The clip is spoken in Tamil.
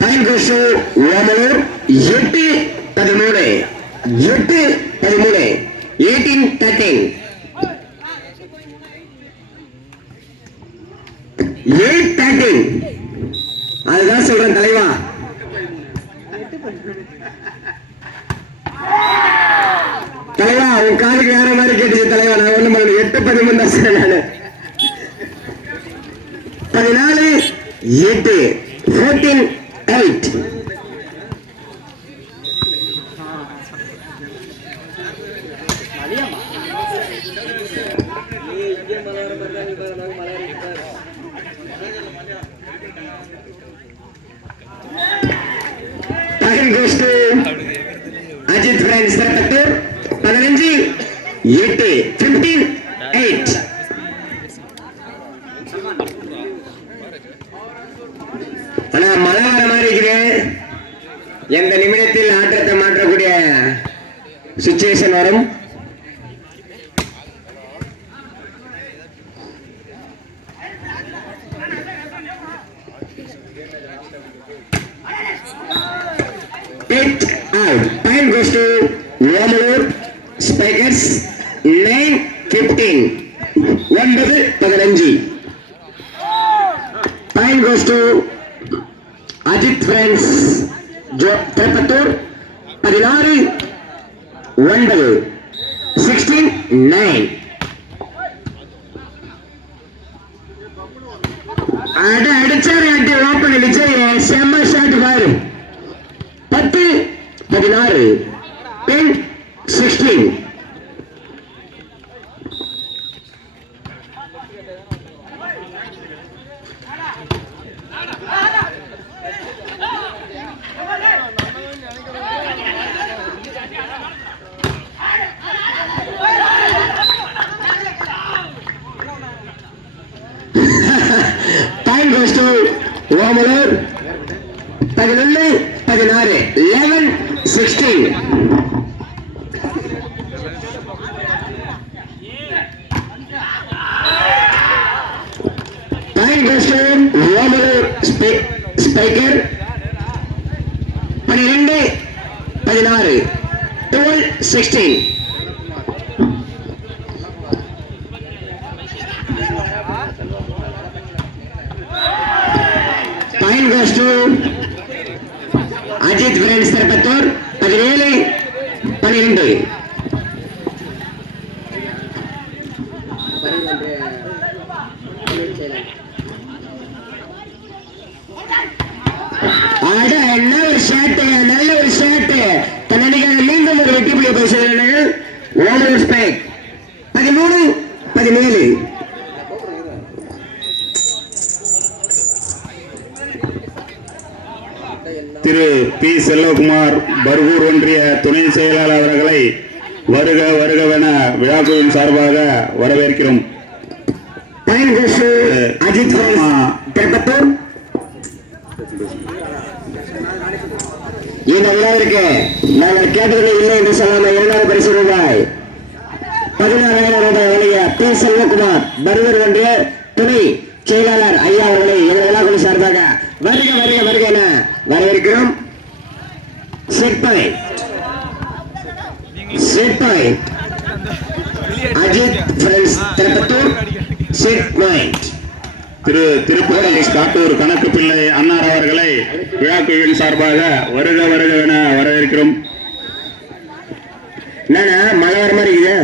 Time goes to Wamalur. 8-13. 8-13. 18-13. 8-13. அதுதான் சொல்றேன் தலைவா. தலைவா உன் காலுக்கு வேற மாதிரி கேட்டுச்சு தலைவா. நான் ஒண்ணு பண்ணல. 8-13 தான் சொன்னேன். 14-8. 14-8. Time goes to Ajit friends. 15-8. 15-8. ஆனா மழை வர மாதிரி இருக்கிறேன். எந்த நிமிடத்தில் ஆட்டத்தை மாற்றக்கூடிய சிச்சுவேஷன் வரும். Time goes to Wamalur Spikers. 9-15. 9-15. Time goes to Ajit friends. Trepattur. 16-9. 16-9. அடிச்சாரு அடி ஓப்பன் விஜய் செம்ம ஷாட் பாரு. 10-16. 10-16. Time goes to Wamalur. 11-16. 11-16. Time goes to Wamalur Spiker. 12-16. 12-16. Time goes to Ajit friends. Trepattur. 17-12. என்ன ஒரு ஷாட், நல்ல ஒரு ஷாட். தன்னடிக்காக மீண்டும் ஒரு வெற்றி புள்ளி பேசுகிறார்கள். Wamalur Spike. 13-17. திரு பி செல்வகுமார் பர்கூர் ஒன்றிய துணை செயலாளர் அவர்களை வருக வருகவென விழாக்குழுவின் சார்பாக வரவேற்கிறோம். அஜித் திருப்பத்தூர் இந்த விழாவிற்கு நாங்கள் கேட்டதில்லை இல்லை என்று சொல்லாமல் 2வது பரிசு ரூபாய் 16,000 ரூபாய் வழங்கிய பி செல்வகுமார் பர்கூர் ஒன்றிய துணை செயலாளர் ஐயா அவர்களை எங்கள் விழாக்குழு சார்பாக வருக வருக வருக என வரவேற்கிறோம். Set point Ajith friends Tirupattur. Set point Thiru Tirupati Kattur கணக்கு பிள்ளை அன்னார் அவர்களை விழாக்குழுவின் சார்பாக வருக வருக என வரவேற்கிறோம். என்னன்னா மழை வர மாதிரி இருக்குது.